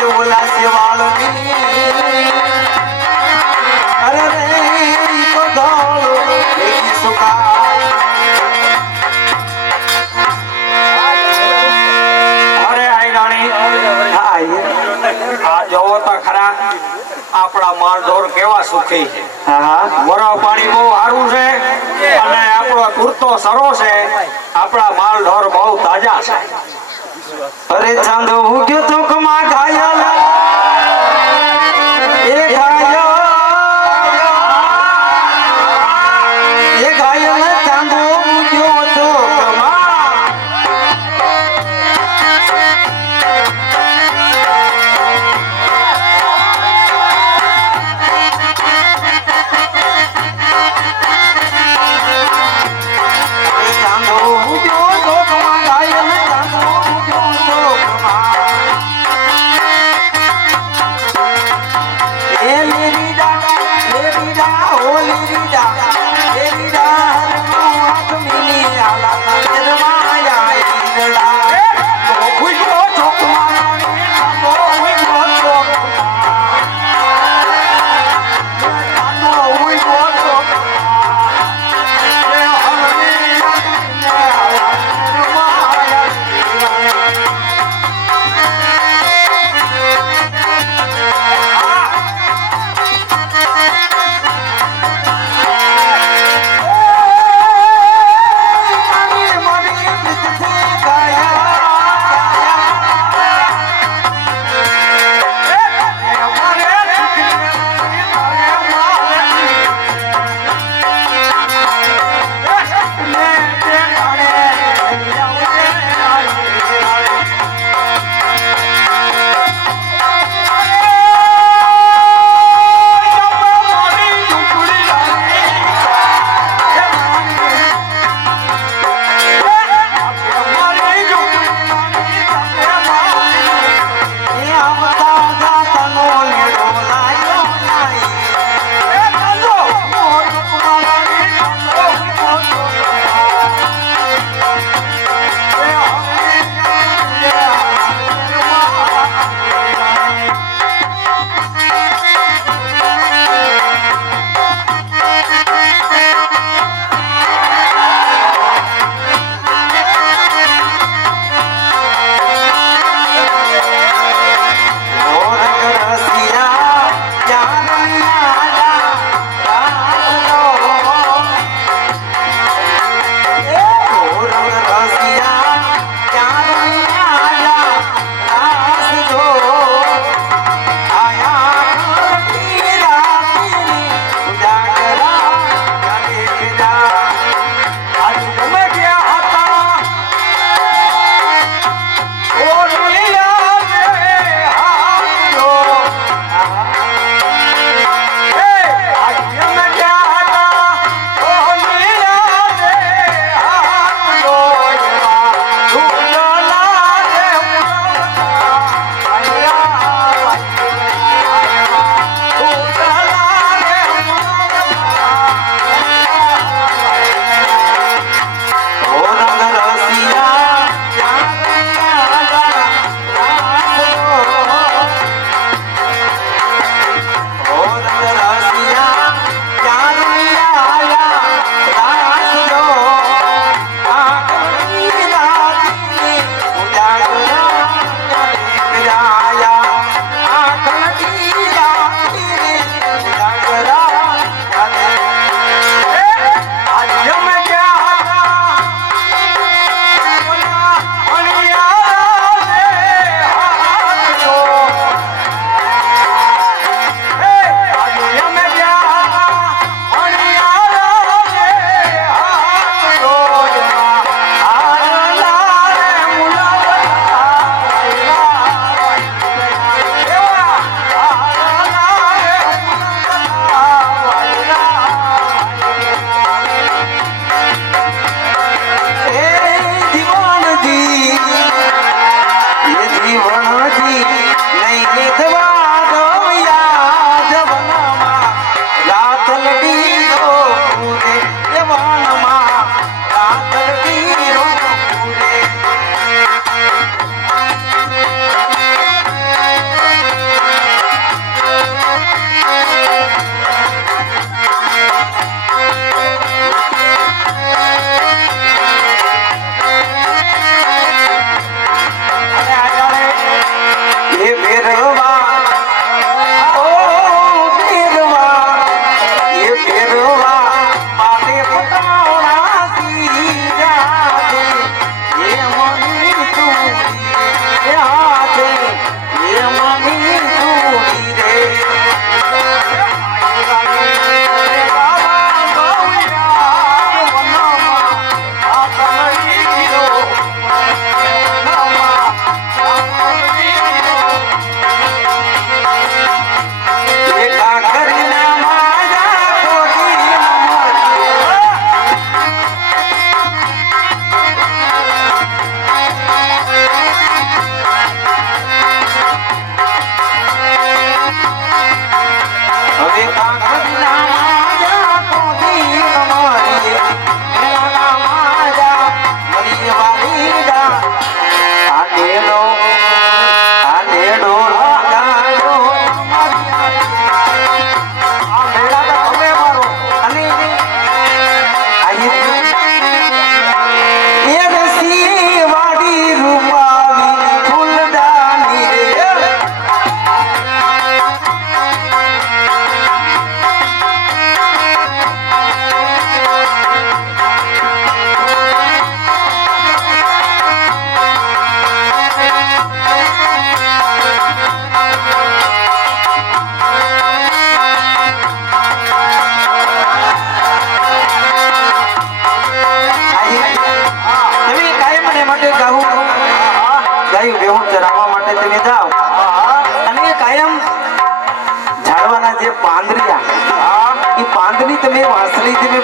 ઓલા સેવાળની અરે રે ઈ તો ધોળો એની સુકાય અરે આઈ રાણી આ જોવો તો ખરા આપણા માલઢોર કેવા સુખી છે વરવ પાણી બહુ સારું છે અને આપણો પૂરતો સરો છે આપણા માલઢોર બહુ તાજા છે અરે ચાંદો ઉગ્યો તો કમા ઘાયલ એ ઘાયલ ચાંદો ઉગ્યો તો કમા ચાંદો ઉગ્યો તો કમા ઘાયલ ચાંદો ઉગ્યો તો કમા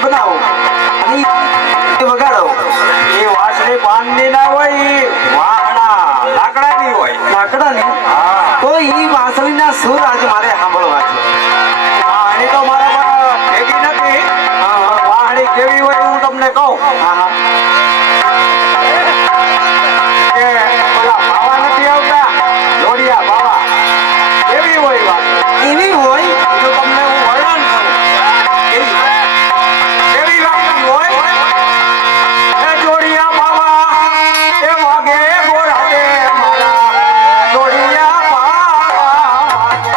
બનાવો અને ઈ વગાડો. એ વાંસળી પાનની ના હોય, ઈ વાહણા લાકડાની હોય. લાકડાની હા. તો ઈ વાંસળીના સુર આજે મારે સાંભળવા છે. વાહણી તો મારા પર ભેગી નથી. વાહણી કેવી હોય હું તમને કહું. હા હા કે ઓલા ભાવા નથી આવતા, જોડિયા ભાવા, એવી હોય વાત. એવી હોય એનું તમને હું વર્ણન કરું. એવી એવી વાતની હોય. એ જોડિયા ભાવા, એ વાગે ગોરા દે મારા, જોડિયા ભાવા વાગે.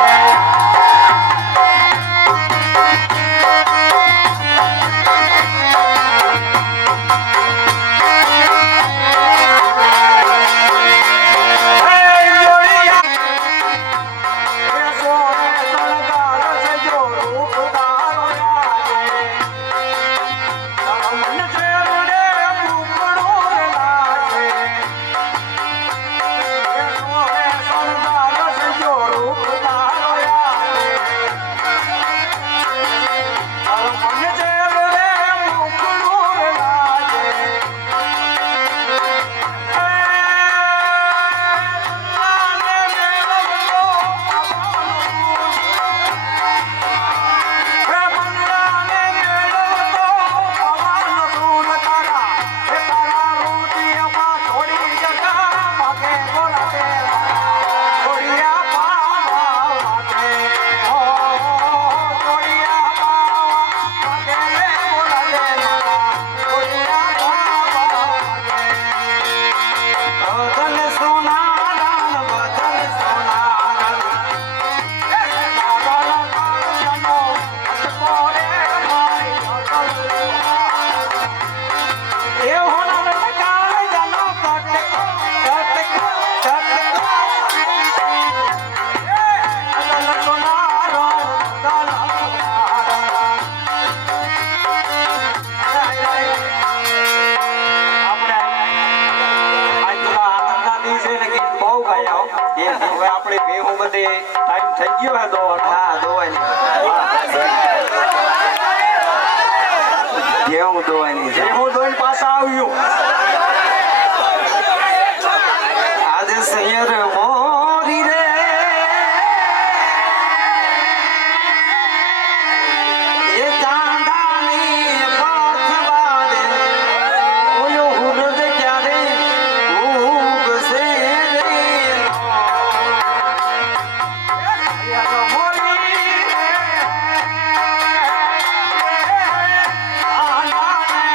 હવે આપણે ભેહું બધે ટાઈમ થઈ ગયો હે દોવાનો. હા દોવાની ઘેઉં દોવાની છે. ભેહું દોઈને પાછા આવ્યું. આજે સૈયર મોરી રે એ ચાંદાની પથવારે ઓયો હુરદ ક્યારે ઉગશે રે. મોરી રે, આંધાને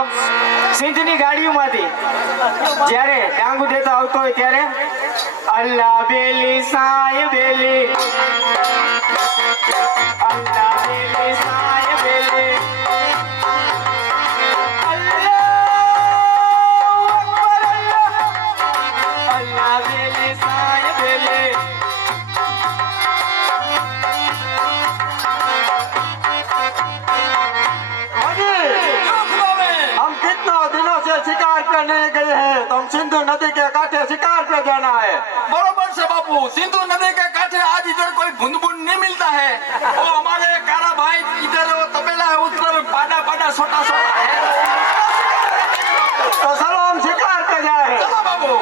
ગયો સિંધની ગાડીઓમાંથી જ્યારે ડાંગુ દેતો આવતો હોય ત્યારે અલ્લાહ બેલી સાય બેલી અલ્લાહ બેલી સાય બેલી અલ્લાહ બેલી સાય બેલી हम कितना दिनों से शिकार पे नहीं गए हैं तो हम सिंधु नदी के कांठे शिकार पे जाना है। बरोबर से बापू, सिंधु नदी के कांठे आज इधर कोई बूंद बूंद नहीं मिलता है। वो हमारे कारा भाई इधर वो तबेला है, उस पर पाडा पाडा छोटा छोटा है। तो चलो हम शिकार पे जाए। चलो बाबू।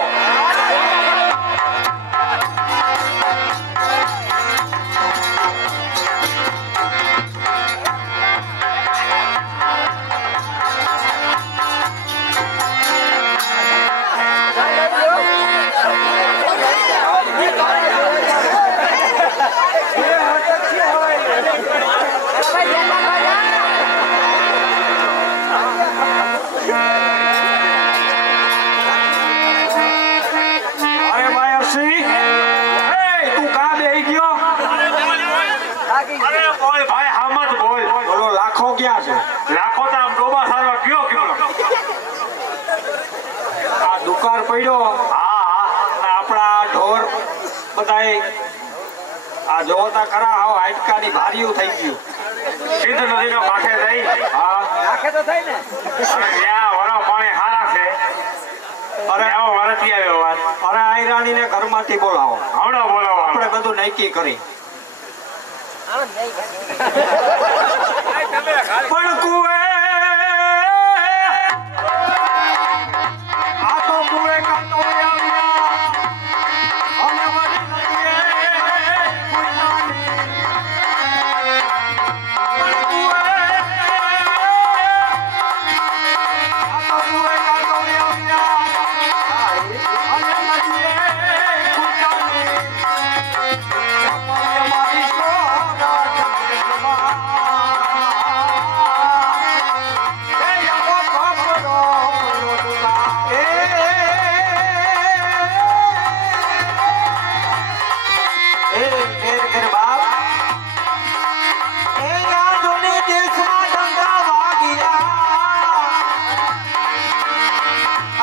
અરે ભાઈ અરસી એ તું કા બેહી ગયો અરે બોલ ભાઈ હામત બોલ બોલો લાખો ક્યાં છે લાખો તો આમ ડોબા સારવા ગયો કેવડો આ દુકાળ પડ્યો હા અને આપણા ઢોર બધાય આ જોતા ખરા હાવ હાડકાની ભારીયું થઈ ગયું સિંધ નદીનો કાંઠે જઈ હા અને ત્યાં વરો પાણી હારા છે અરે આવો વરસી આવ્યો વાત અરે આઈ રાણીને ઘરમાંથી બોલાવો હમણાં બોલાવો આપણે બધું નક્કી કરી પણ કુએ આ તો કુએ કાંટો આવ્યા અને વળી નદીએ કોઈ નાની. પણ કુએ આ તો કુએ કાંટો આવ્યા અને નદીએ કોઈ નાની. અમારી સોના જગતમાં એ યમો કપડો બોલો દુકા એ ઘેર ઘેર બાપ એ યાદોને દેશમાં ડંગા વાગ્યા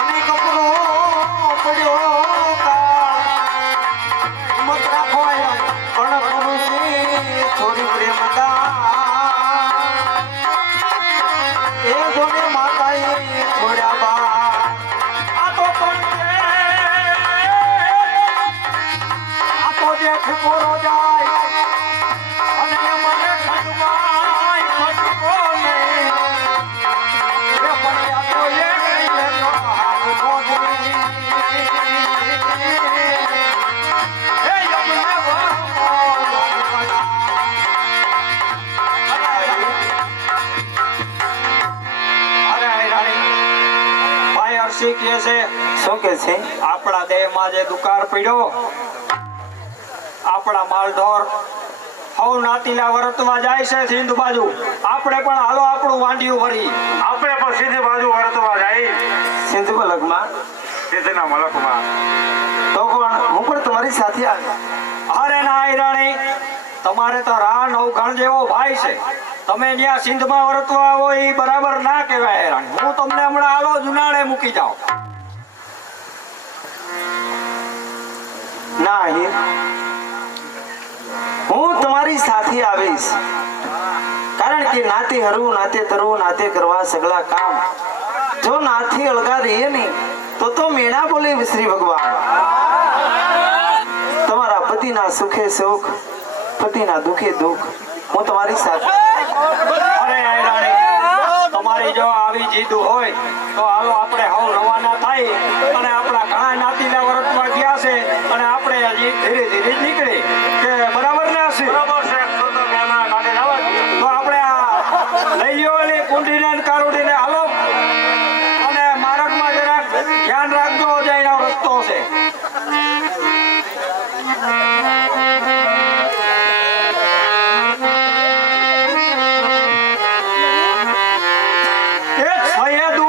અને કપડો પડ્યો હિંમત રાખો પણ પુરુષની થોડી પ્રેમતા એ જોને માતાએ છોડ્યા બા આ તો દેખ કોરો જાય અને મને ખડવાય ખડવો નહીં એ પણ આ તો એ કહીએ તો હાલ નોંધણી એ યમુના વાળા અરે રાણી ભાઈ હર્ષી કહે છે શું કે છે? આપણા દેહમાં જે દુકાળ પડ્યો આપણા માલઢોર હવ નાતીલા વરતવા જાય છે સિંધ બાજુ આપણે પણ હાલો આપણું વાંડિયું ભરી આપણે પણ સીધી બાજુ વર્તવા જાય સિંધુ મલકમાં સિંધના મલકમાં તો કોણ હું પણ તમારી સાથે આવી. અરે નાય રાણી તમારે તો રા નવઘણ જેવો ભાઈ છે તમે જ્યાં સિંધમાં વરતવા આવો એ બરાબર ના કહેવાય રાણી હું તમને હમણાં હાલો જુનાળે મૂકી જાઉં ના હીર, હું તમારી સાથે આવીશ કારણ કે નાતે હરવું નાતે તરવું નાતે કરવા સગળા કામ જો નાથી અળગા રહીએ નહીં તો મેણા બોલે શ્રી ભગવાન. તમારા પતિના સુખે સુખ પતિના દુખે દુઃખ હું તમારી સાથે. અરે રાણી તમારી જો આવી જીદ હોય તો હાલો આપણે હવ રવાના થાય અને આપણા ઘણા નાતીના વરતમાં ગયા છે અને આપણે હજી ધીરે ધીરે નીકળી કે બરાબર ને હશે બરાબર છે તો મેના કાઢે લાવવા તો આપણે આ લઈ લ્યો ઓલી કુંડીને ને કારુડીને હાલો અને માર્ગમાં જરાક ધ્યાન રાખજો જઈને રસ્તો છે એ સૈયદુ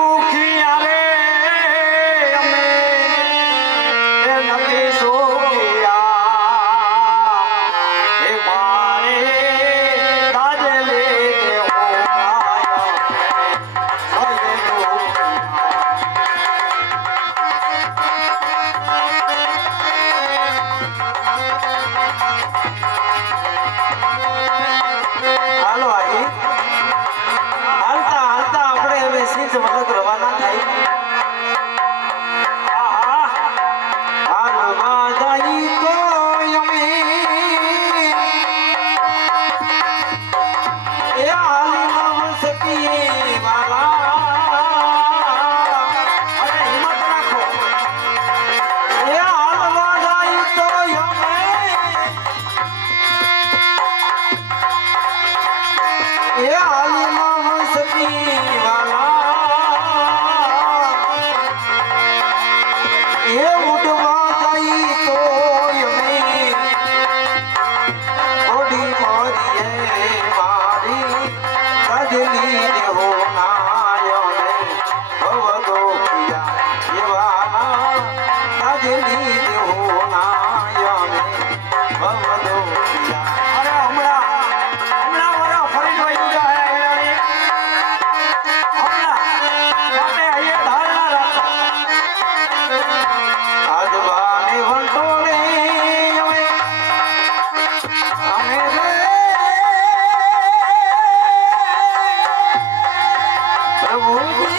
એ ઉડવા જાય તો અમે થોડી મોરીએ મારી સજની દેહો નાયને ભવદો પિયા એવાના સજની દેહો નાયને ભવદો પિયા અરે હમણાં વરા ફરી વયું જાય રાણી. હમણાં માટે અહીંયા ધારણા રાખો. આજવાને વંટોળે અમે રે પ્રભુજી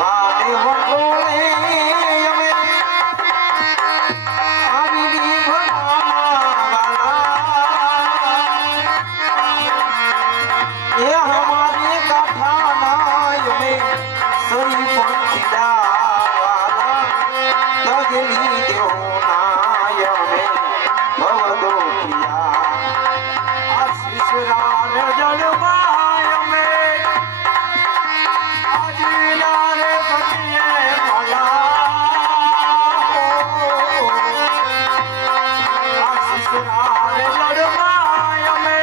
વાને વંટોળે અમે આવીની એ હમારે કાઠા નાય મે સરી પંખીદાવાલા તગની દેહો નાય મે ભવદો પિયા આશીષ રાર જળવાય અમે. આજીના રે સખીએ ભલા. આશીષ રાર જળવાય અમે.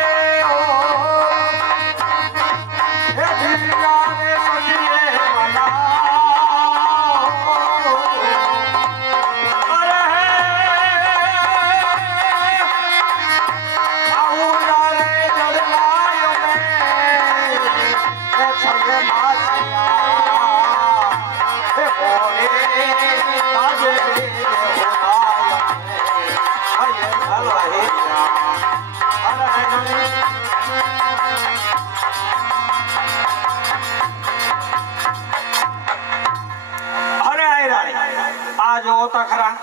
હે જીના રે સખીએ ભલા. અરે હે આઉના રે જળવાય અમે. હે છગે માછિયા. હે ભોલે આજે રે ભોલાય. હે ભલા હે અરે હે અરે આય રાણી, આ જોવો તો ખરા.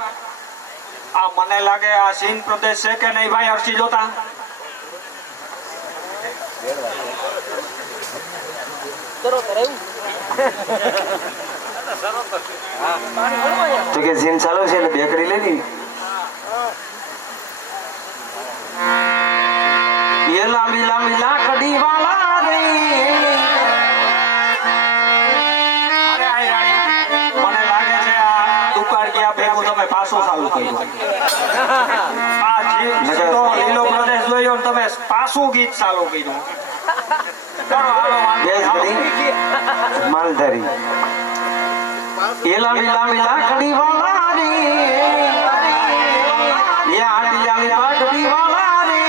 આ મને લાગે આ સિંધ પ્રદેશ છે કે નહીં ભાઈ હર્ષી જોતા? તો કે સીન ચાલુ છે એટલે બેકરી લઈ લીધી એ લાંબી લાંબી લાકડી વાળા રે અરે આય રાણી, મને લાગે છે આ દુકાળ ગયા ભેગું તમે પાછું ચાલુ કર્યું. આ સીધો લીલો પ્રદેશ જોયો ને તમે પાછું ગીત ચાલુ કર્યું. ચલો હાલો બેસ વાંધો નહીં. ઘડી માલધારી એ લાંબી લાંબી લાકડી વાળા રે એ આડી લાંબી લાકડી વાળા રે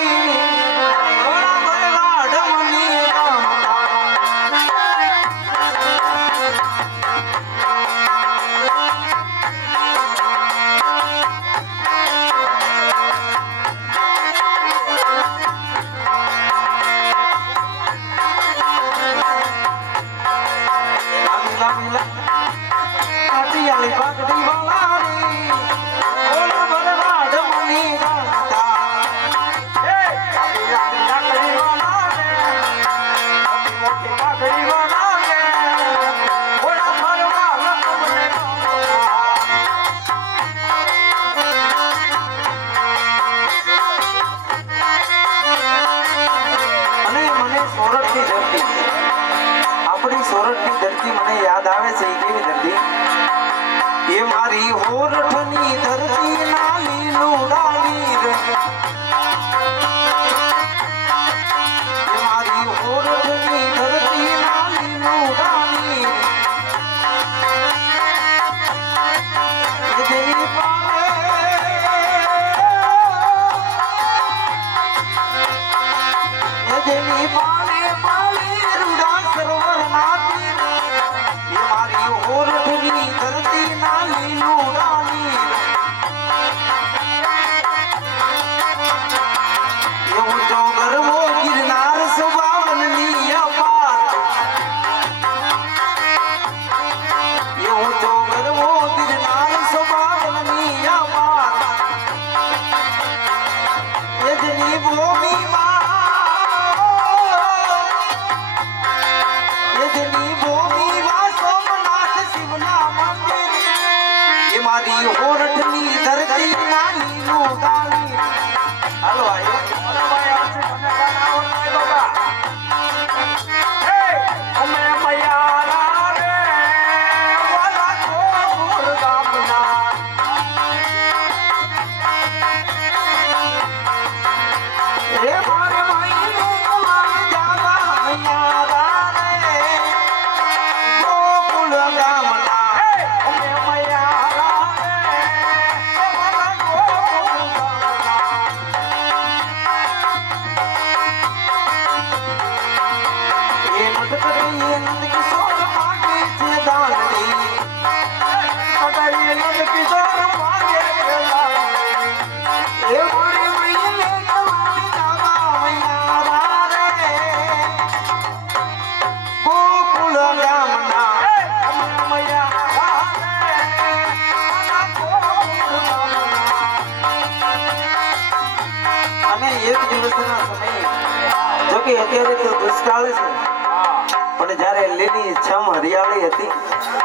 ઓલા બરવાડ મની સોરઠની ધરતી મને યાદ આવે છે એ કેવી ધરતી એ મારી હોરઠની ધરતી ના લીલું ડાળી રે એ મારી હોરઠની ધરતી ના લીલું ડાળી એ જેની પાલે એ જેની પાલે પાલે રૂડા સરોવર નાતી એ મારી હોરઠની ધરતી ના લીલું ડાળી એવું તો ગરમો ગિરનાર સ્વભાવની અપાર એવું તો ગરમો ગિરનાર સ્વભાવની અપાર એ જેની ભૂમિમાં એ જેની ભૂમિમાં સોમનાથ શિવના મંદિર એ મારી હોરઠની ધરતી ના લીલું ડાળી હાલો આયો અને એક દિવસના સમયે જો કે અત્યારે તો દુષ્કાળ છે પણ જ્યારે લીલી છમ હરિયાળી હતી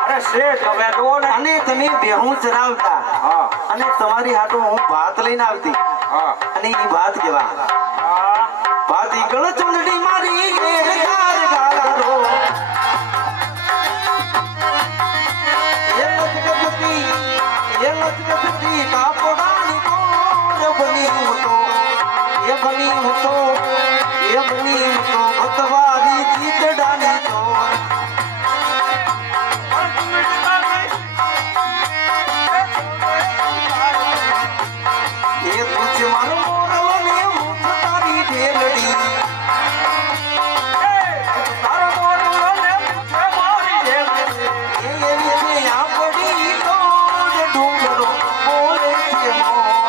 અરે શેઠ હવે જુઓ ને. અને તમે બેહું ચરાવતા હા અને તમારી હાટુ હું ભાત લઈને આવતી હા અને ઈ ભાત કેવા હા ભાત ઈ ગળ ચુંદડી મારી ઘેર ગારો એ લચકતી કાપડાની કોર બની હું તો ભતવારી ચીતડાની ચોર એ પૂછ મારો મોરવને મુઠ તારી ઢેલડી તારો મોરલો ને પૂછે મારી ઢેલડી. એ એવી આપડી ડોર ડુંગરો બોલે છે મોર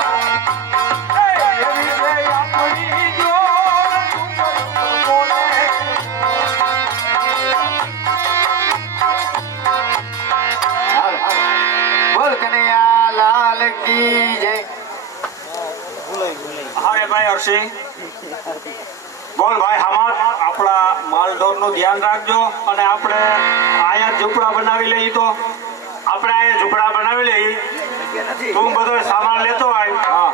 એવી છે આપણી જોર ડુંગર બોલે. બોલ કનૈયા લાલ કી જય. અરે ભાઈ હર્ષી, બોલ ભાઈ હામત, આપણા માલઢોરનું ધ્યાન રાખજો અને આપણે આયા ઝૂંપડા બનાવી લઈએ તો. આપણે અહીંયા ઝૂંપડા બનાવી લઈ. તું બધો સામાન લેતો આય. હા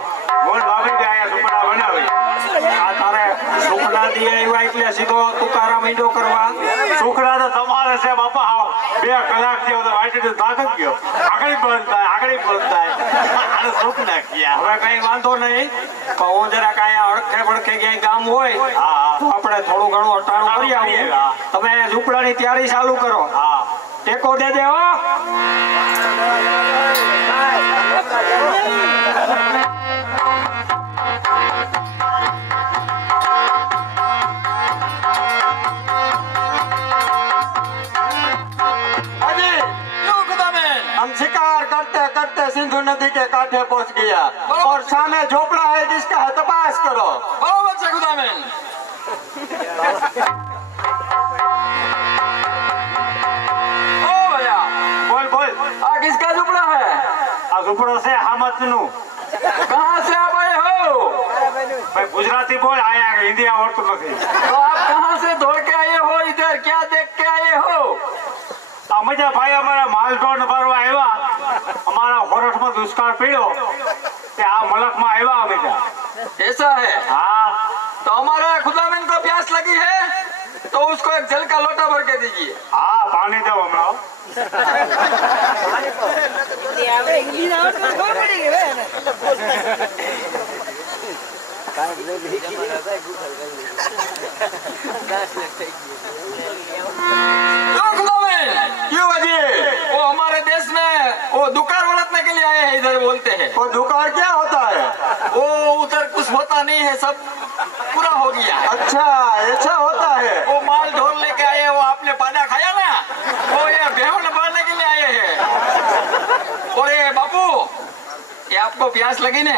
બોલ ભાભી કે અહીંયા ઝૂંપડા બનાવી. આ તારે સુખના દી આવ્યા એટલે સીધો તુકારા મીંડો કરવા. સુખડા તો તમારે છે બાપા. હાવ 2 કલાક થયો તો વાઈટ તાકત ગયો. આગળ બંધ થાય, આગળ બંધ થાય. આને સુખ નાખ્યા. હવે કઈ વાંધો નહીં, પણ હું જરાક અહીંયા અડખે પડખે ક્યાંય ગામ હોય હા તો આપણે થોડું ઘણું અટાણું કરી આવીએ. તમે ઝૂંપડાની તૈયારી ચાલુ કરો. હા ટેકો દે દે હો. हम शिकार करते करते सिंधु नदी के कांठे पहुंच गया और सामने झोपड़ा है जिसका है तपास करो. बराबर છે ખુદામેન. ओ भैया, બોલ બોલ. आ किसका झुपड़ा है? આ ઝૂંપડો છે હામતનું. कहाँ से आप आए हो? ભાઈ ગુજરાતી બોલ. અહીંયા હિન્દી આવડતું નથી. तो आप कहाँ से दौड़ के आए हो? इधर क्या देख के आए हो? અમે જે ભાઈ અમારા માલઢોર ભરવા આવ્યા, અમારા હોરઠમાં દુષ્કાળ પડ્યો તે આ મલકમાં આવ્યા અમે ત્યાં. ऐसा है. હા तो हमारा खुदामेन को प्यास लगी है तो उसको एक जल का लोटा भर के दीजिए. હા પાણી દો હમણાં. क्यों खुदामेन? क्यों वजीर? वो हमारे देश में वो दुकार उलटने के लिए आए हैं, इधर बोलते हैं. वो दुकान क्या होता है? वो उधर कुछ होता नहीं है, सब पूरा हो गया. अच्छा ऐसा होता है. वो माल ढोल लेके आए, वो आपने पाना खाया ना, वो ये बेहुन भरने के लिए आए हैं. और ये बापू, ये आपको प्यास लगी ने,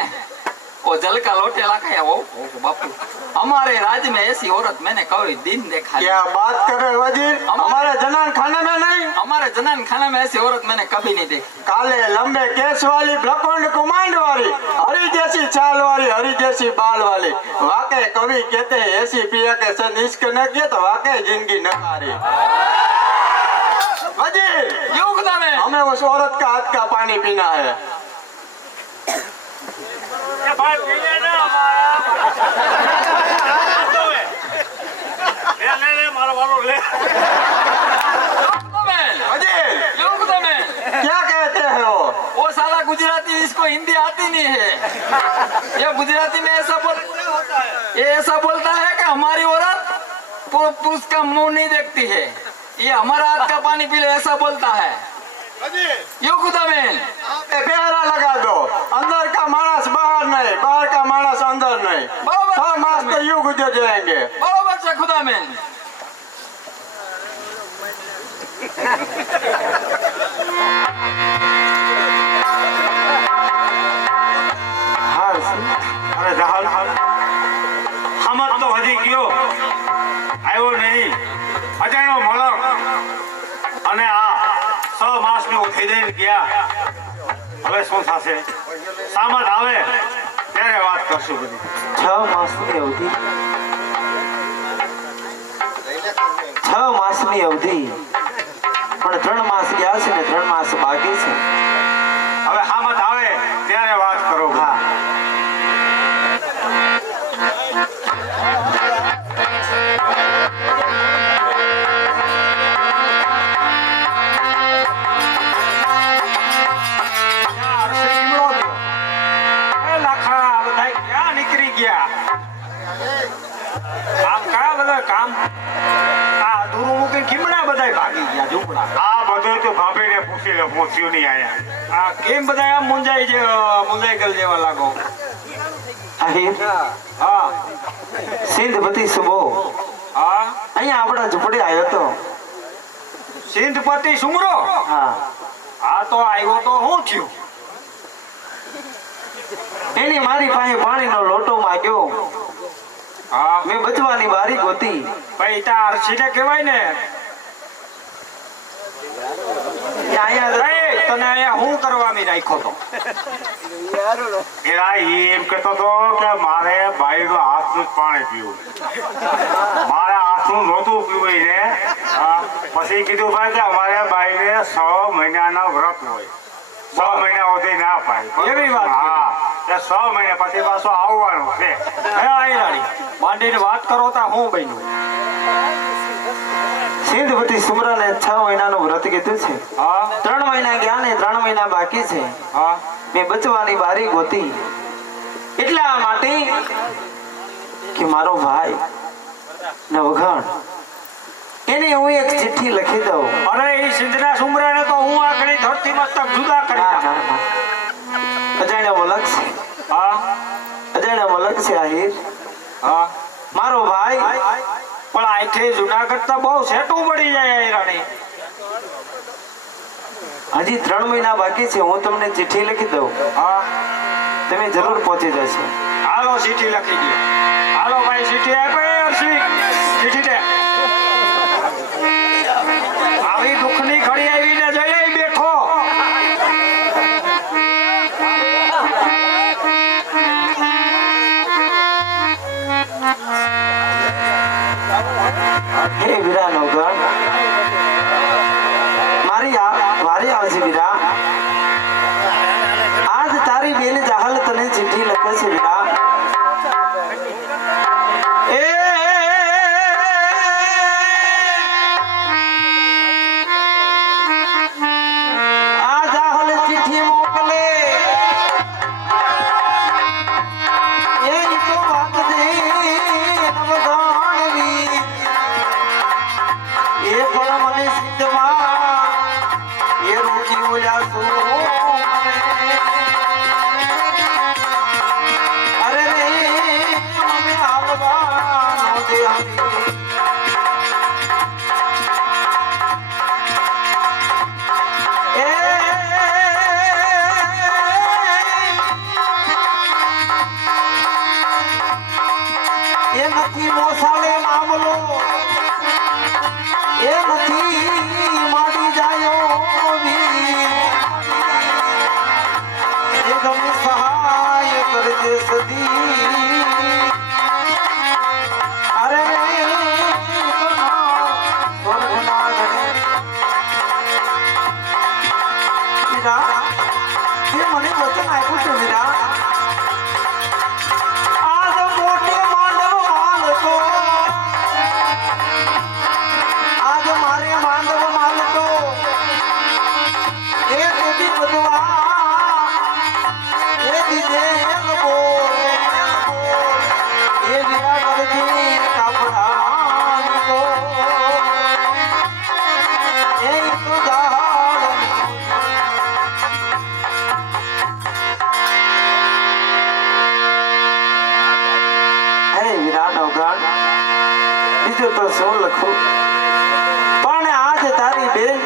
वो जल का लोटे ला खाया. वो बापू, हमारे राज्य में ऐसी औरत मैंने कभी दिन देखा नहीं. क्या बात कर रहे हो वजीर? हमारे जनान खाने में नहीं? हमारे जनान खाना में ऐसी औरत मैंने कभी नहीं देखी. काले लंबे केस वाली, ब्रह्मांड कुमांड वाली, हरी जैसी चाल वाली, हरी जैसी बाल वाली. वाकई कवि कहते हैं ऐसी पिया के संग इश्क न किया तो वाकई जिंदगी न हारी. वजीर, क्यों खुदा में? हमें उस औरत का हाथ का पानी पीना है. એ ભાઈ પી લે ને અમારા. લે લે મારો વાલો લે. क्यों खुदा में? वजीर, क्यों खुदा में? क्या कहते हैं वो साला गुजराती, इसको हिंदी आती नहीं है. ये गुजराती में ऐसा ये ऐसा बोलता है कि हमारी औरत पुरुष का मुंह नहीं देखती है, ये हमारा हाथ का पानी पी ले, ऐसा बोलता है. क्यों खुदा में? पहरा लगा दो. अंदर का मानस बाहर नहीं, बाहर का मानस अंदर नहीं. बराबर. 100 मास तो यूं गुजर जाएंगे. बराबर से खुदा में. હા અરે જહાલ હામત તો હજી ગયો આવ્યો નહીં. અજાણ્યો મલક અને આ 6 માસની ઉઠી દઈને ગયા. હવે શું થશે? સામત આવે ત્યારે વાત કરશું બધી. 6 માસની અવધિ 6 માસની અવધિ પણ 3 માસ ગયા છે ને 3 માસ બાકી છે. હવે હામત આવે ત્યારે વાત કરો. હા આ બધું તો ભાભીને પૂછી લે, પૂછ્યું નહીં આયા. કેમ બધા આમ મુંજાઈ ગયેલ જેવા લાગો? આહિર હા સિંધપતિ સુબો હા અહીંયા આપણા ઝૂંપડે આવ્યો તો. સિંધપતિ સુમરો. હા હા તો આવ્યો તો શું થયું? એની મારી પાસે પાણીનો લોટો માંગ્યો. હા મેં બચવાની બારી ગોતી. ભાઈ તાર અરસીને કહેવાય ને. એ અહીંયા એ તને અહીંયા હું કરવાની રાખ્યો તો? એલા ઈ એમ કહેતો હતો કે મારે બાઈનો હાથનું જ પાણી પીવું, મારે હાથનું નહોતું પીવું ને. પછી કીધું ભાઈ કે અમારે બાઈને 6 મહિનાના વ્રત હોય, 6 મહિના સુધી ના પાય. એવી વાત છે. હા, એ 6 મહિના પછી પાછું આવવાનું છે. હે આયરાણી માંડીને વાત કરો તા હું બન્યું? સિંધપતિ સુમરાને 6 મહિનાનું વ્રત કીધું છે. હા 3 મહિના ગયા ને 3 મહિના બાકી છે. હા મેં બચવાની બારી ગોતી એટલા માટે કે મારો ભાઈ નવઘણ એને હું એક ચિઠ્ઠી લખી દઉં. અરે એ સિંધના સુમરાને તો હું આગળ ધરતી મસ્તક જુદા કરી ના, નાખું. ના, ના. અજાણ્યો મલક છે, હા અજાણ્યો મલક છે આહિર. હા મારો ભાઈ પણ અહીંથી જુનાગઢ તો બહુ સેટું પડી જાય આયરાણી. હજી 3 મહિના બાકી છે. હું તમને ચિઠ્ઠી લખી દઉં, હા તમે જરૂર પહોંચી જશો. હાલો ચીઠી લખી દો. હાલો ભાઈ ચીઠી આપે અરસી ચીઠી દે. આવી દુઃખની ઘડી આવીને જઈ બેઠો. હે વીરા નવઘણ, મારી વારી આવશે વીરા. આજ તારી બેન જાહલ તને ચિઠ્ઠી લખે છે વીરા. એ આ જાહલ ચિઠ્ઠી મોકલે એ તો વાત દે નવઘણવી. એ પણ મને સિદ્ધમાં એ રોકી બોલ્યા શું અરે રે અમે આવવાનો દે એ નથી મોસાળે મામલો, એ નથી માડી જાયો એ ગમે સહાય કરજે સદી. અરે રે સ્વર્ગના ગણે વીરા, એ મને વચન આપ્યું છે વીરા. આજ મોટે માંડવ માલતો, આજ મારે માંડવ માલતો એ દેવી બધવા એ દીધે બોલ એ વીરા કરજી કાપડાની કો એ તો જાળ. હે વીરા નવઘણ, બીજું તો શું લખું, પણ આજ તારી બેન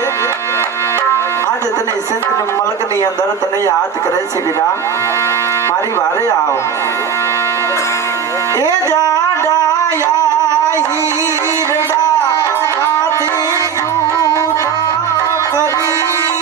આજ તને સિંધ મલક ની અંદર તને યાદ કરે છે વીરા. મારી વારે આવ. એ જાડાયા હીરડા હાથે જૂઠા કરી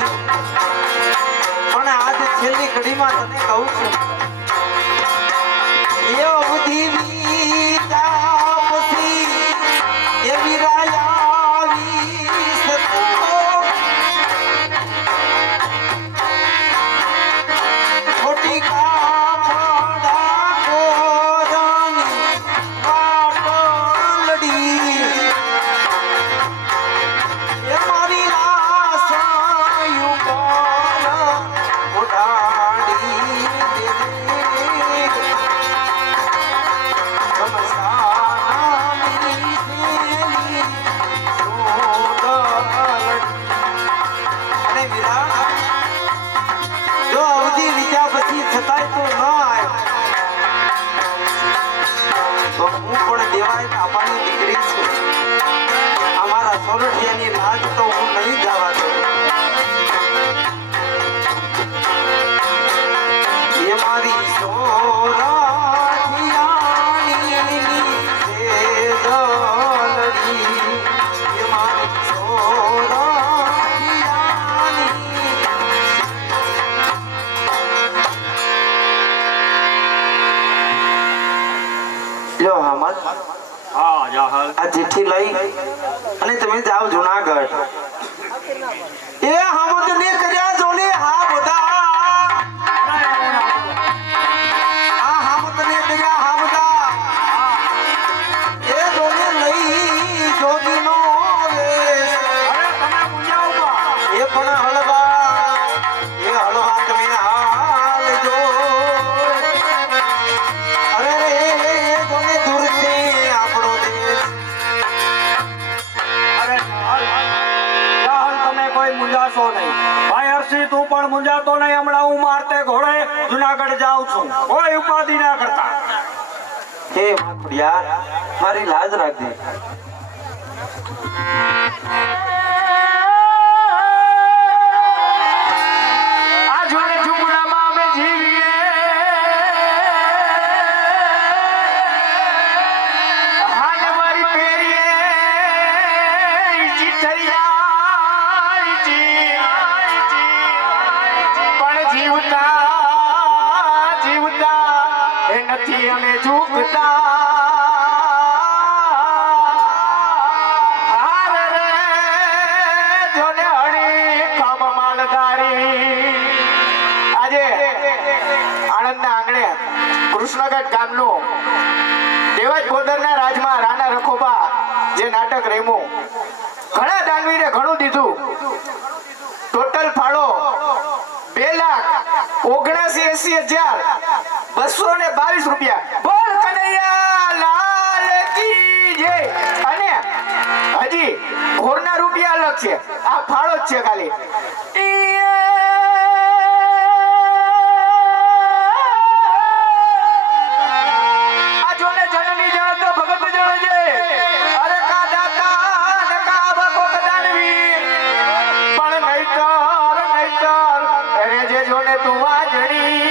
નથી, પણ આજે છેલ્લી ઘડીમાં તને કહું છું એ અવધિ વીતા પછી એ વિરાયાવી સતો ખોટી કાપડા કોરની વાટલડી એ મારી આશાયું પર ઉડાડી દેવી સમસાનાની શેલી સોદલડી. અને વીરા, જો અવધિ વીત્યા પછી છતાંય તું ન આવ્યો તો હું પણ દેવાય કાપાની દીકરી છું. અમારા સોરઠિયાની લાજ તો હું નહીં જવા દઉં. એ મારી સોરઠિયાની સેદલડી, એ મારી સોરઠિયાની. લ્યો હામદ, હા જાહલ. આ ચિઠ્ઠી લઈ અને તમે જાઓ જુનાગઢ. એ હામદ ને કર્યા જોને હા બધા, આ હામદ ને કર્યા હા બધા. એ જોને લઈ જોગીનો વેશ, અરે તમે પૂજાઓ બા. એ પણ હળવા, એ હળવા તમે હાલજો. અરે રે એ જોને દૂરથી આપણો દેશ. અરે જાહલ, તમે કોઈ મૂંઝાશો નહીં. ભાઈ હર્ષી, તું પણ મૂંઝાતો નહીં. હમણાં હું મારતે ઘોડે જુનાગઢ જાઉં છું. કોઈ ઉપાધિ ના કરતા. હે માખુડિયા, મારી લાજ રાખજે. આ જોડે ઝૂંપડામાં અમે જીવીએ. હાને મારી પેરીએ ચીઠિયા પણ જીવતા જીવતા એ નથી અમે ઝૂકતા. હાર રે જોને હણી કામ માલધારી. આજે આણંદના આંગણે કૃષ્ણગઢ ગામનું દેવાજ ગોદરના રાજમાં રાણા રખોબા જે નાટક રમ્યું, ઘણા દાનવીરે ઘણું દીધું. ટોટલ ફાળો 2,79,80,222 રૂપિયા. બોલ કનૈયા લાલ કી જય. અને હજી ઘોરના રૂપિયા અલગ છે. આ ફાળો જ છે ખાલી. આ જોને જનની જાણ તો ભગત જાણે છે. અરે કા દાતા ને કા ભકો કદાનવીર પણ નહીતર અરે જે જોને તું વાજણી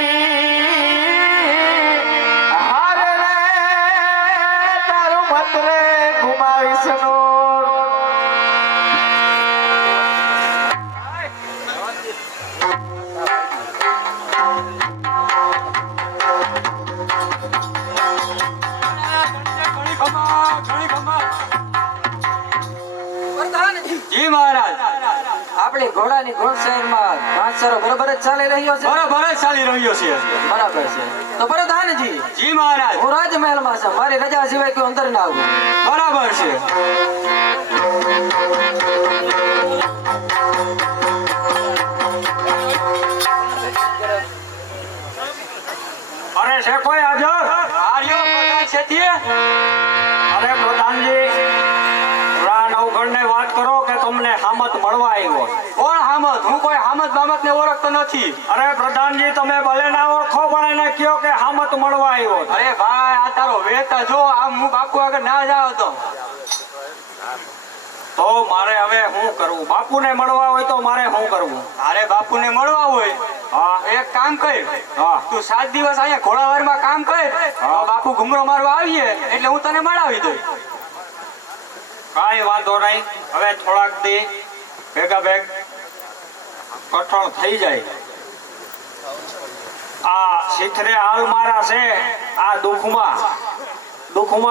હાર રે તારું મત રે ઘુમાવીશ નો. જી મહારાજ, આપણી ઘોડાની ઘોડશેરમાં ઘાસચારો બરાબર જ ચાલી રહ્યો છે. બરાબર જ ચાલી રહ્યો છે. બરાબર છે. તો પ્રધાનજી, જી મહારાજ, હું રાજમહેલમાં છું. મારી રજા સિવાય કોઈ અંદર ના આવું. બરાબર છે. અરે છે કોઈ હાજર? આર્યો પ્રધાન શેઠીએ. અરે પ્રધાનજી, રા નવગણને વાત કરો કે તમને હામત મળવા આવ્યો. કોણ હામદ? હું કોઈ હામદ બામત ને ઓળખતો નથી. અરે પ્રધાનજી, તમે ભલે ના ઓળખો પણ એને કયો કે હામત મળવા આવ્યો. અરે ભાઈ, આ તારો વેતા જો. આમ હું બાપુ આગળ ના જાવ તો તો મારે હવે શું કરવું? બાપુને મળવા હોય તો મારે શું કરવું? અરે બાપુને મળવા હોય હા એક કામ કર. હા તું 7 દિવસ અહીંયા ઘોડાવારમાં કામ કર. તો બાપુ ઘુમરો મારવા આવીએ એટલે હું તને મળાવી દઉં. કાંઈ વાંધો નહીં. હવે થોડાક દી ભેગા ભેગ કઠણ થઈ જાય. આ શીથરે હાલ મારા છે આ દુઃખમાં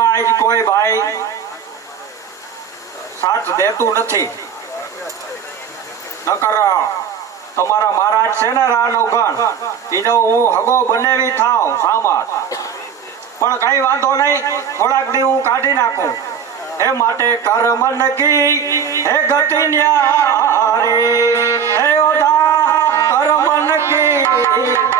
આજ કોઈ ભાઈ સાથ દેતું નથી. નકર તમારા મહારાજ છે ને રાનવગણ એનો હું હગો બનેવી થાવ સામાર, પણ કઈ વાંધો નહીં, થોડાક દી હું કાઢી નાખું. હે માટે કર્મ નકી હે ગતિ ન્યારી, હે ઓદા કર્મ નકી ગતિ ન્યારી.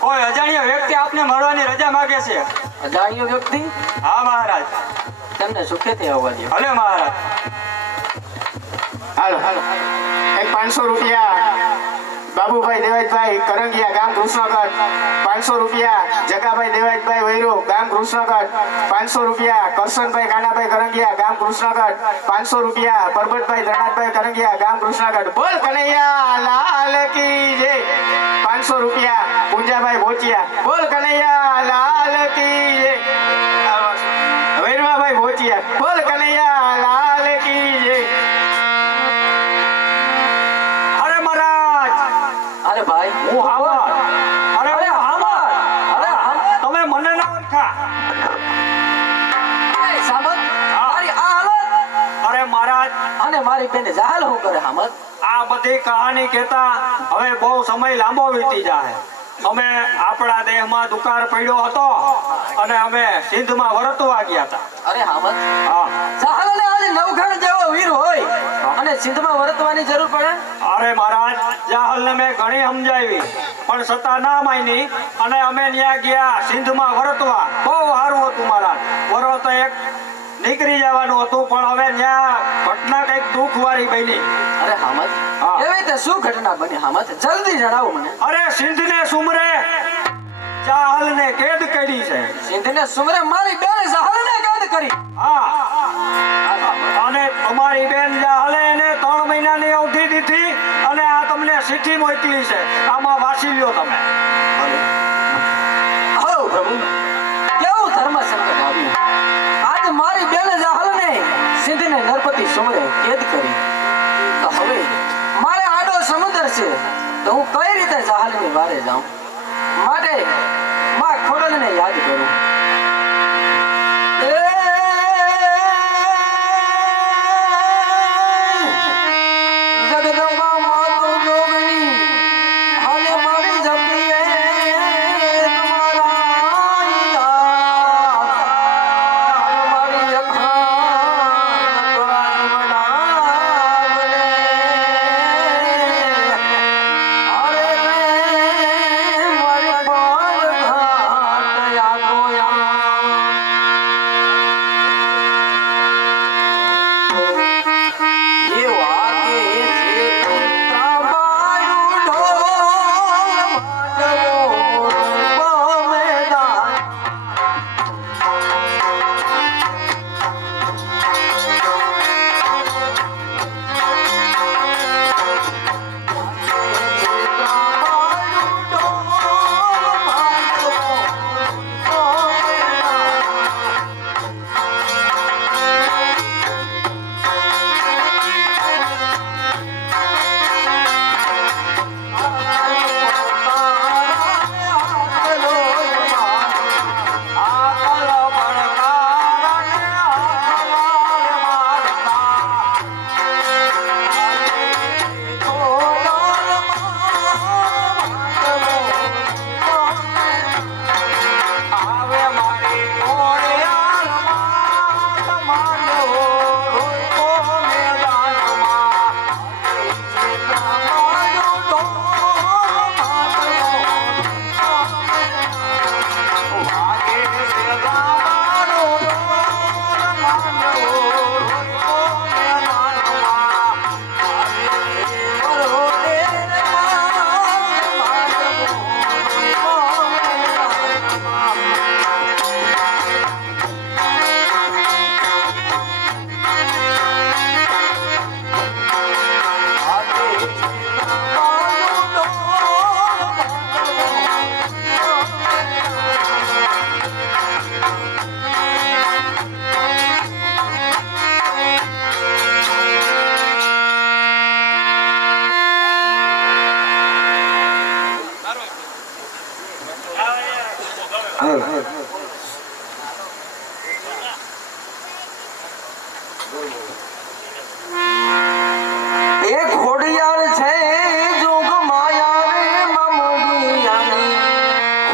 કોઈ અજાણ્યો વ્યક્તિ આપને મળવાની રજા માંગે છે. અજાણ્યો વ્યક્તિ? હા મહારાજ. તેમને સુખેથી આવવા દો. ભલે મહારાજ. હાલો એક 500 રૂપિયા બાબુભાઈ દેવાજભાઈ કરંગિયા ગામ કૃષ્ણગઢ, 500 રૂપિયા જગાભાઈ દેવાજભાઈ વૈરો ગામ કૃષ્ણગઢ, 500 રૂપિયા કરશનભાઈ કાનાભાઈ કરંગિયા ગામ કૃષ્ણગઢ, 500 રૂપિયા પરબતભાઈ ધરણાભાઈ કરંગિયા ગામ કૃષ્ણગઢ. બોલ કનૈયા લાલ કી જય. 500 રૂપિયા પુંજાભાઈ ભોચિયા. બોલ કનૈયા લાલ કી જય. વૈરવાભાઈ ભોચિયા. બોલ કનૈયા લાલ કી જય. અરે ભાઈ હું હાવર. અરે હું હાવર. અરે તમે મને ના ઓળખા. સામત મારી આ હાલત અરે મહારાજ, અને મારી બેન જાલ હું કરે હામત. આ બધી કહાની કહેતા હવે બહુ સમય લાંબો વીતી જાય. અમે આપણા દેહમાં દુકાર પડ્યો હતો અને અમે સિંધમાં વરતવા ગયા હતા. અરે હામત હા. જાહલને આજે નવઘણ જેવો વીર હોય અને સિંધમાં વર્તવાની જરૂર પડે. અરે મહારાજ, જાહલને મેં ઘણી સમજાવી પણ છતાં ના માની અને અમે ત્યાં ગયા સિંધમાં વરતવા. બહુ સારું હતું મહારાજ. વરત એક નીકળી જવાનું હતું પણ હવે ત્યાં ઘટના કઈક દુઃખવાળી બની. અરે હામત હા. એવી તે શું ઘટના બની હામત? જલ્દી જણાવો મને. અરે સિંધને સુમરે જાહલને કેદ કરી છે. સિંધને સુમરે મારી બેન જાહલને કેદ કરી. હા. અને તમારી બેન જાહલે એને 3 મહિનાની અવધિ દીધી અને આ તમને ચિઠ્ઠી મોકલી છે. આમાં વાંચી લ્યો તમે. હો પ્રભુ, કેવું ધર્મ સંકટ આવ્યું. આજ મારી બેન જાહલને સિંધને નરપતિ સુમરે કેદ કરી. તો હવે મારે આડો સમુદ્ર છે તો હું કઈ રીતે જાહલની વારે જાઉં? માટે માં ખોડલને યાદ કરું. જગદંબા માતુ જોગણી અને મારી જપીએ તમારા મારી અખાન બનાવને. અરે મારી પાર ઘાટ યાદો યાદ એ ઘોડિયાર છે જોગ માયા રે મમડિયાની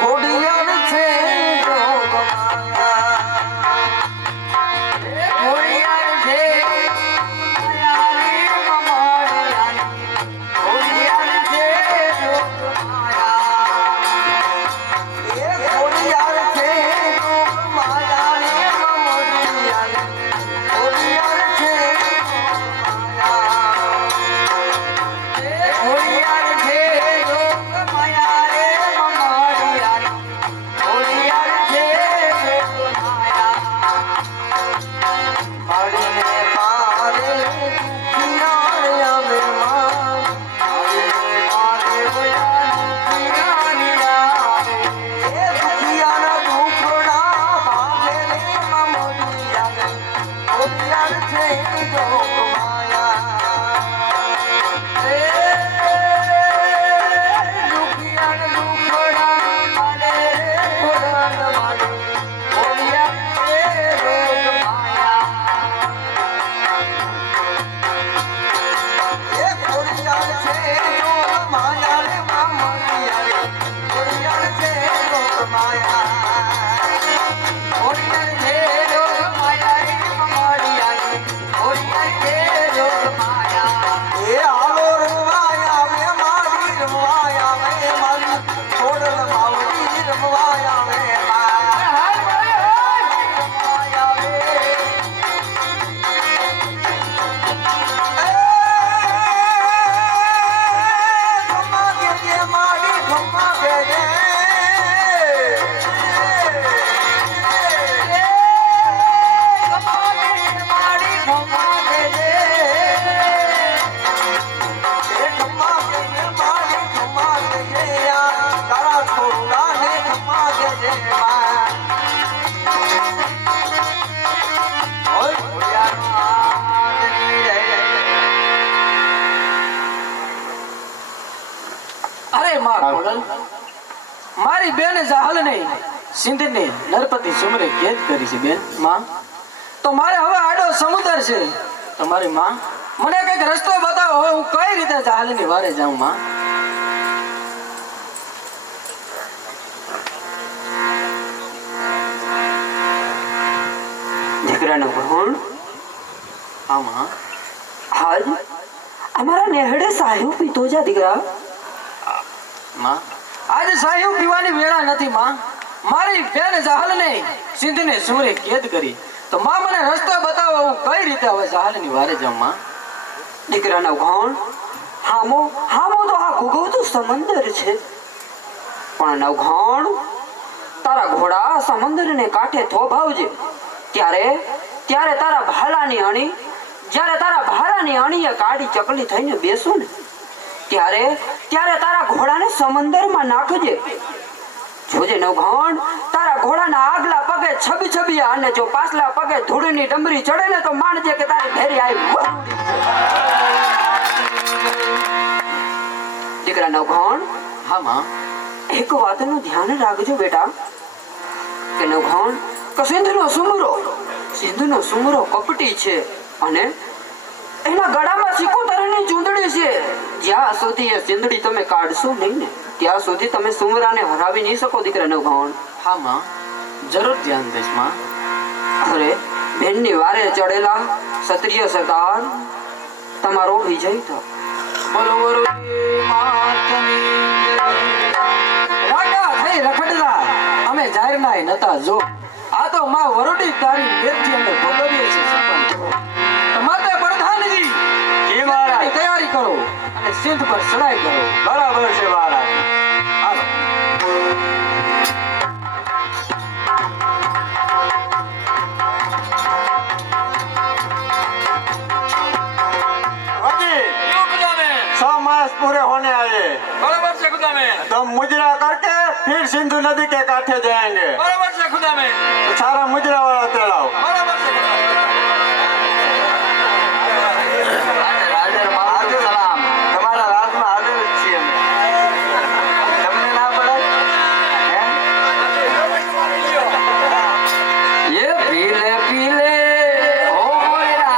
ઘોડિયાર છે જોગ એ ઘોડિયાર છે જોગ માયા રે મમડિયાની ઘોડિયાર છે પાડીને પારે કિનારે આવે માં પાડીને પારે એ દુખિયાના દુખડા ભાગે રે મમડિયાને ઘોડિયાર છે જોગ એ ઘોડિયાર છે જોગ માયા રે મમડિયાને ઘોડિયાર છે જોગ એ આલો રમવાયા વે મારી રમવાયા વે મારી છોડલ માવડી રમવાયા વે અરે માં ખોડલ મારી બેન જાહલ ને સિંધને નરપતિ સુમરે કેદ કરી છે બેન માં તો મારે હવે આડો સમુદ્ર છે તો મારી માં મને કઈક રસ્તો બતાવો હવે હું કઈ રીતે જાહલ ની વારે જાઉં માં દીકરાનો ભણ હા માં હાલ અમારા નેહડે સાહેબ પીતો જા દીકરા માં આજે સાહેબ પીવાની વેળા નથી માં મારી બેન જાહલ ને સિંધને સુમરે કેદ કરી તો માં મને રસ્તો બતાવો હું કઈ રીતે હવે જાહલ ની વારે જાઉં માં દીકરાનો ભણ હામો હામો તો આ ભૂગવતું સમંદર છે પણ નવઘણ તારા ઘોડા સમંદરને કાંઠે થોભાવજે ત્યારે તારા ભાલાની અણી જ્યારે તારા ભાલાની અણીએ કાળી ચકલી થઈને બેસું ને ત્યારે તારા ઘોડાને સમંદરમાં નાખજે જોજે નવઘણ તારા ઘોડાના આગલા પગે છબી છબી અને જો પાછલા પગે ધૂળની ડમરી ચડે ને તો માનજે કે તારી ભેરી આવી દીકરા નવઘણ હા માં એક વાતનું ધ્યાન રાખજો બેટા કે નવઘણ કે સિંધુનો સુમરો કપટી છે અને એના ગળામાં સિકોતરની ચૂંદડી છે જ્યાં સુધી એ સિંદડી તમે કાઢશો નહીં ને ત્યાં સુધી તમે સુમરાને હરાવી નહીં શકો દીકરા નવઘણ હા માં જરૂર ધ્યાન દઈશ માં અરે બેનની વારે ચડેલા ક્ષત્રિય સરદાર તમારો વિજય થયો બોલો બોલો રાગા થઈ રખડલા અમે જાહેરના નતા જો આ તો માં વરોડી તારી મેરથી અમે ભોગવીએ છીએ સરપંચ માતે પ્રધાનજી જી મહારાજ તૈયારી કરો અને સિંધ પર ચડાઈ કરો બરાબર છે મહારાજ હાલો हाजी क्यों खुदाबंद? 6 मास पूरे होने आए बराबर से खुदाबंद, तो मुजरा करके फिर सिंधु नदी के कांठे जाएंगे बराबर से खुदाबंद, तो सारा मुजरा वाला तेलाओ बराबर से खुदाबंद। તમારા રાજમાં હાજર જ છીએ અમે. તમને ના પડે હે? ये पीले पीले ओ मोरा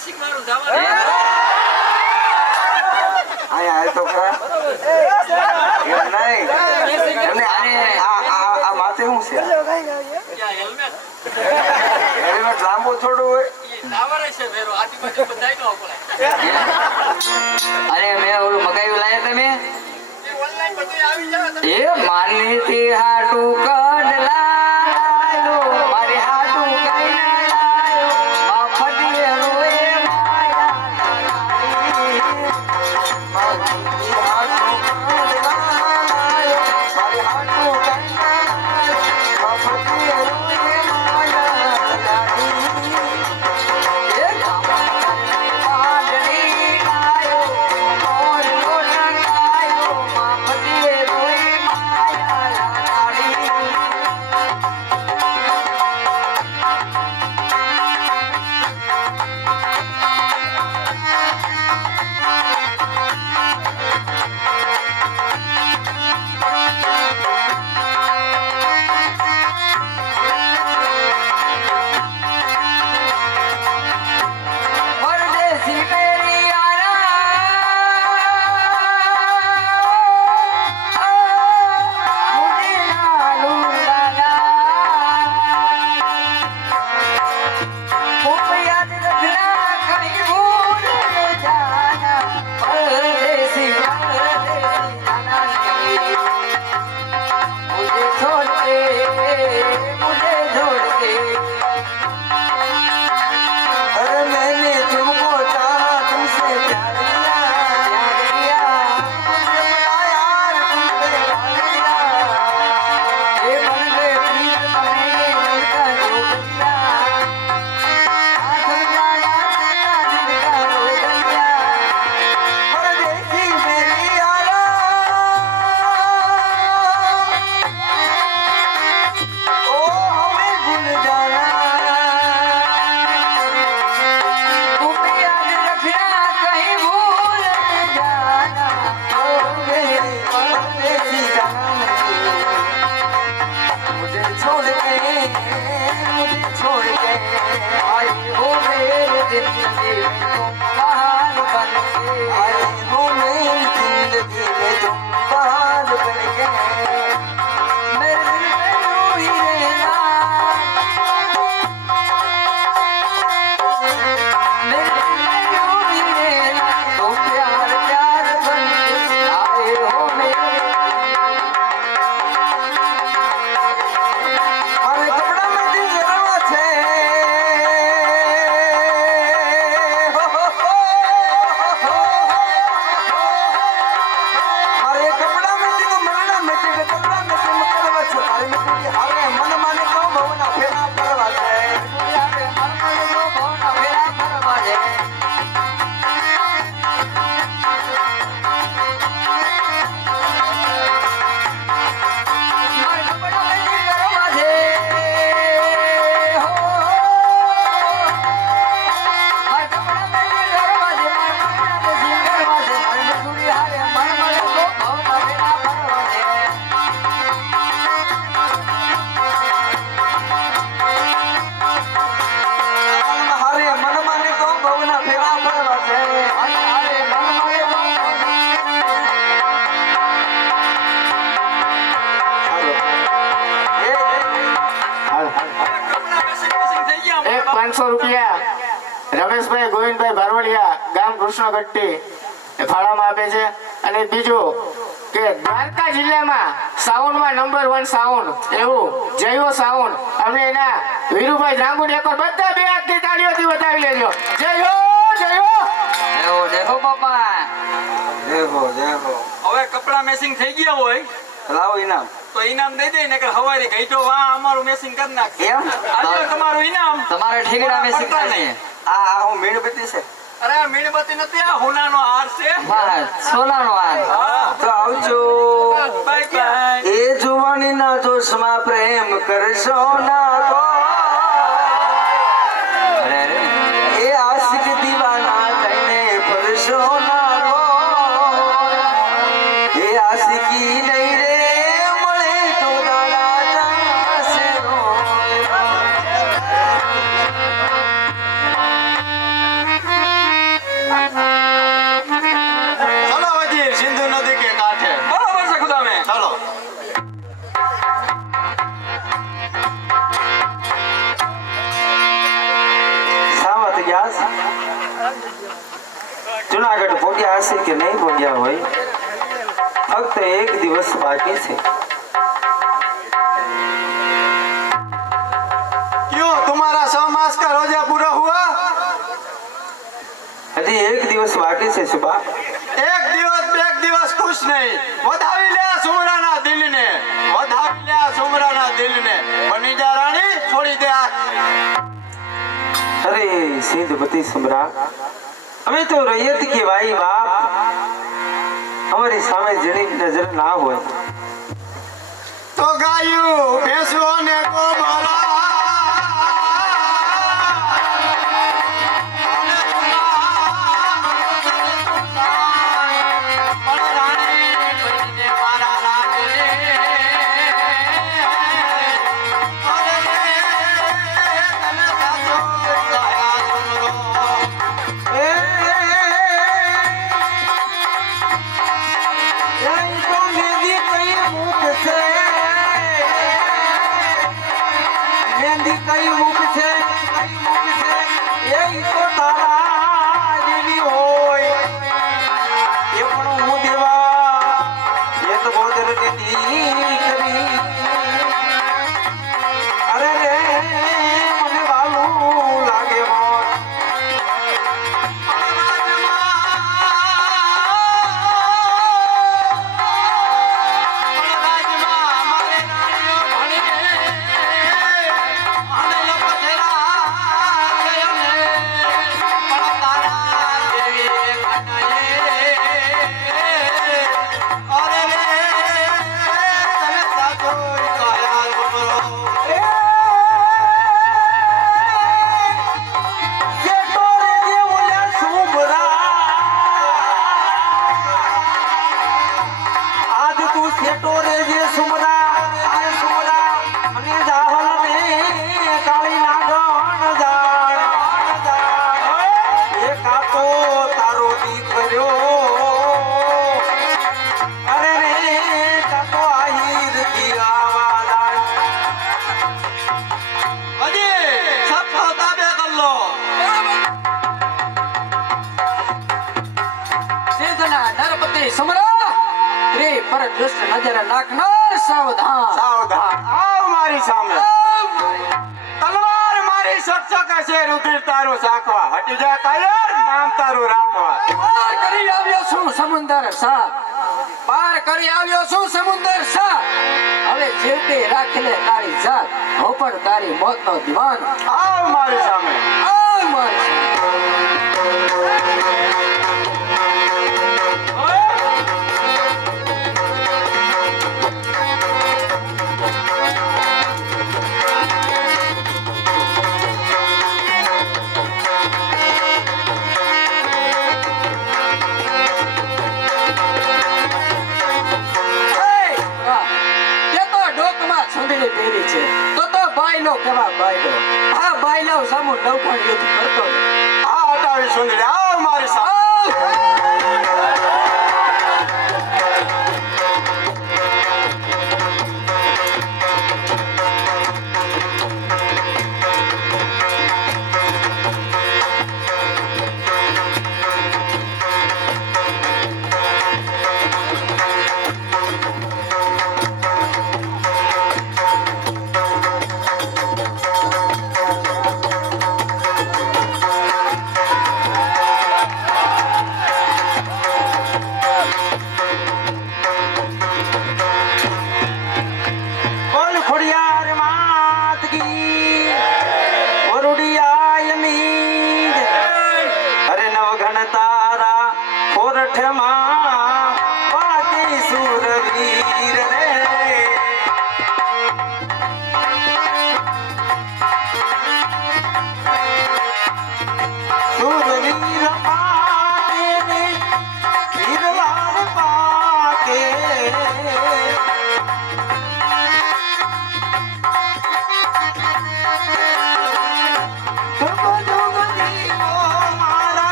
મેસિંગ મારું જવા દે. અહીંયા હાલ તો ખરા એમ નહીં એમને આ માથે શું છે ક્યાં હેલ્મેટ હેલ્મેટ લાંબુ થોડું હોય ઈ ટાવર છે ભેરો આજુબાજુ બધાય નો પડે. અરે મેં ઓલું મગાવ્યું લાયા તમે એ ઓનલાઈન બધું આવી જાય તમે એ માની થી હાટું કડલા લાયો મારી હાટું કઈ ના લાયો મફતી રોએ માયા પરદેશી મેરી મુજે ના લૂંગાના ખૂબ યાદ રખના કहीं ભૂલ ન જાના પરદેશી जाना नहीं मुझे छोड़ के अरे मैंने तुमको चाहा तुमसे प्यार किया मुझे पता यार तुमसे प्यार किया ये बन गए पीर बने लड़का जो गया समझाया तेरा दिल का रो गया परदेसी मेरी यारा ओ हमें भूल जाना तुम याद रखना कहीं भूल न जाना परदेसी जाना मुझे छोड़ के आई हो मेरे जिंदगी में तुम बहार बन के आए हो मेरी जिंदगी में तुम बहार बन के मेरे दिल में यूं ही रहना मेरे दिल में यूं ही रहना तुम प्यार बन के आए हो मेरे મારે કપડામાંથી જરવા છે મારે કપડામાંથી તો મરણામાંથી કે કપડામાંથી મકરવા છે મારે મિત્રી હારે મન માને કહો ભવના ફેરા કરવા છે યાર મન નો ભાવના ફેરા કરવા દે મારે કપડા મેલી કરવા દે હો મારે કપડા મેલી કરવા દે મારે કપડા મેલી કરવા દે મારે મજૂરી હારે મન નો ભાવના ફેરા કરવા દે હારે મન માને કહો ભવના ફેરા કરવા છે અરે મન મને કપડા મેસિંગ થઈ ગયા એક 500 રૂપિયા રમેશભાઈ ગોવિંદભાઈ ભારવડિયા ગામ કૃષ્ણગટ્ટી એ ફાળામાં આપે છે અને બીજું કે દ્વારકા જિલ્લામાં સાઉન્ડમાં નંબર 1 સાઉન્ડ એવું જયો સાઉન્ડ અમને એના વીરુભાઈ જાંબુડ એકવાર બધા બે હાથની તાળીઓથી બતાવી લેજો જય હો દેખો બાપા દેખો દેખો હવે કપડા મેસિંગ થઈ ગયા હોય લાવો ઇનામ તો ઇનામ દઈ દે ને કે હવારી ગઈ તો વાહ અમારું મેસિંગ કરી નાખશે એમ આજે તમારું ઇનામ તમારે ઠીકડા મેં પડતા શીખવાડે નહીં. આ હું મીણબત્તી છે અરે આ મીણબત્તી નથી આ હોનાનો હાર છે વાહ સોનાનો હાર હા તો આવજો બાય બાય એ જુવાનીના જોશમાં પ્રેમ કરશો ના કો અરે અરે એ આશિક દીવાના થઈને ફરશો ના કો એ આશિકી નહીં રે મળે તો દાડા જાશે રો પ્રવાસ જુનાગઢ પહોંચ્યા હશે કે નહીં પહોંચ્યા હોય, ફક્ત એક દિવસ બાકી છે. क्यों तुम्हारा 6 मास का रोजा पूरा हुआ? હજી એક દિવસ બાકી છે સુબા. એક દિવસ ખુશ નહીં. વધાવી લે સુમરાના દિલને, વધાવી લે સુમરાના દિલને. બની જા રાણી, છોડી દે હાથ. અરે સિંધપતિ સુમરા, અમે તો રૈયત કે ભાઈ બાપ, અમારી સામે જેની નજર ના હોય તો ગાયું ભેંસો ને ગોબરા નજર નાખનાર સાવધાન. સાવધાન. આવ મારી સામે. તલવાર મારી શકશક છે, રુધિર તારું સાકવા. હટી જા કાયર, નામ તારું રાખવા. પાર કરી આવ્યો છું સમુદ્ર સા, પાર કરી આવ્યો છું સમુદ્ર સા. હવે જીવતે રાખી લે તારી જાત, હું પણ તારી મોતનો દીવાન. આવ મારી સામે. આવ મારી સામે. કેવા બાયલો, આ બાયલો સામુ નવખણ યુદ્ધ કરતો. આ હટાવી સુંદરી. આવ મારી સામે.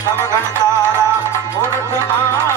નવગણ તારા